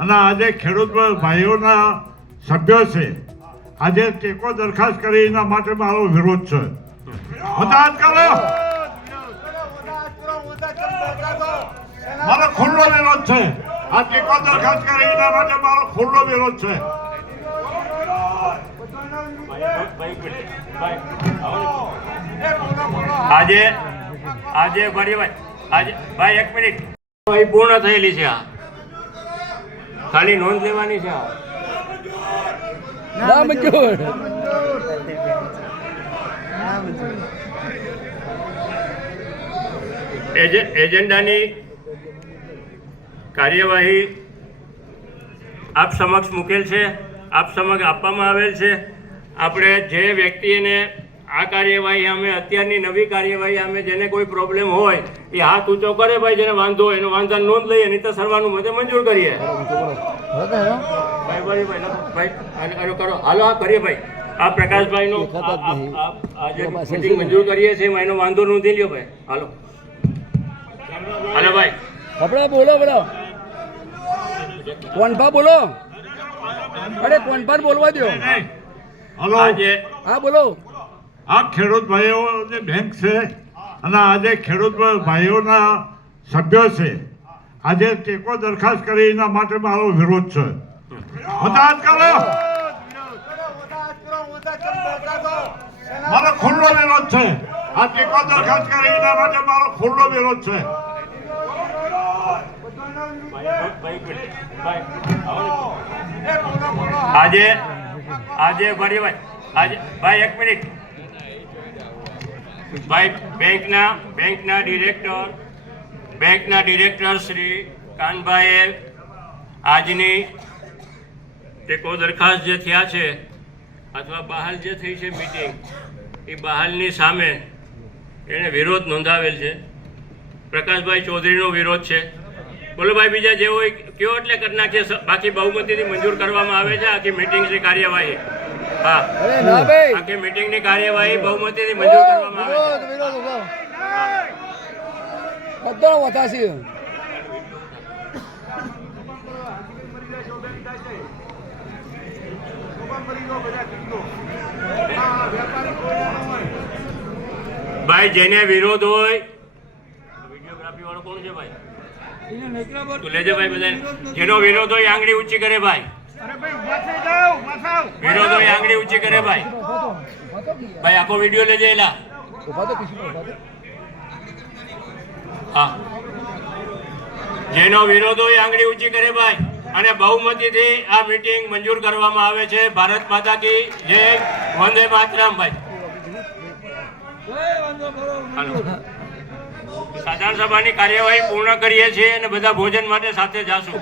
અને આજે ખેડૂત ભાઈઓના સભ્યો છે. આજે ટેકો દરખાસ્ત કરી એના માટે મારો વિરોધ છે. મદદ મારો ખુલ્લો વિરોધ છે. આ ટેકો દરખાસ્ત કરી એના માટે મારો ખુલ્લો વિરોધ છે. આજે આજે ભાઈ આજે, ભાઈ, એક મિનિટ. પૂર્ણ થયેલી છે આ. ખાલી નોંધ લેવાની છે ના મંજૂર એજન્ડાની કાર્યવાહી આપ સમક્ષ મૂકેલ છે આપ સમક્ષ આપવામાં આવેલ છે. આપણે જે વ્યક્તિને આ કાર્યવાહી અમે અત્યારની નવી કાર્યવાહી અમે જેને કોઈ પ્રોબ્લેમ હોય એ હાથ ઊંચો કરે ભાઈ જેને વાંધો હોય એનો વાંધા નોંધ લઈએ નહીં તો સરવાનું મતે મંજૂર કરીએ. ભાઈ કરો. હાલો આ કરીએ ભાઈ. આ પ્રકાશભાઈનો દેખાતા જ આ- નહીં. આ- આ જે એમાં પાસે meeting છે ને? મંજૂર કરીએ છીએ એમાં એનો વાંધો નોંધી લ્યો ભાઈ. હાલો. હાલો ભાઈ. આપણે બોલો બોલો. કોનભા બોલો. અરે કોનભા બોલવા દો હલો. આજે હા બોલો. આ ખેડૂત ભાઈઓ જે બેંક છે અને આજે ખેડૂત ભાઈઓના સભ્યો છે. આજે ટેકો દરખાસ્ત કરી એના માટે મારો વિરોધ છે. મદદ કરો! મારો ખુલ્લો વિરોધ છે. આ ટેકો દરખાસ્ત કરી એના માટે મારો ખુલ્લો વિરોધ છે. આજે આજે ભાઈ ભાઈ આજે, ભાઈ, એક મિનિટ. ભાઈ બેંકના બેંકના ડિરેક્ટર બેંકના ડિરેક્ટર શ્રી કાનભાઈએ આજની ટેકો દરખાસ્ત જે થયા છે અથવા બહાલ જે થઈ છે મીટિંગ એ બહાલની સામે એણે વિરોધ નોંધાવેલ છે. પ્રકાશભાઈ ચૌધરીનો વિરોધ છે. બોલો ભાઈ બીજા જે હોય કયો એટલે કરી નાખીએ? બાકી બહુમતીથી મંજૂર કરવામાં આવે છે આખી મિટિંગની કાર્યવાહી. હા. આખી મિટિંગની કાર્યવાહી બહુમતીથી મંજૂર કરવામાં આવે વિરોધ વિરોધ ઊભો. બધાનો વથાસી ભાઈ જેને વિરોધ હોય વિડીયોગ્રાફી વાળો કોણ છે ભાઈ તું લેજે ભાઈ બધા જેનો વિરોધ હોય આંગળી ઊંચી કરે ભાઈ વિરોધ હોય આંગળી ઊંચી કરે ભાઈ ભાઈ આખો વીડિયો લેજે એલા ઊભા તો કિશોર ઊભા તો હા. જેનો વિરોધ હોય આંગળી ઊંચી કરે ભાઈ. અને બહુમતીથી આ મીટિંગ મંજૂર કરવામાં આવે છે. ભારત માતા કી જય. વંદે માતરમ ભાઈ. સાધારણ સભાની કાર્યવાહી પૂર્ણ કરીએ છીએ અને બધા ભોજન માટે સાથે જાશું.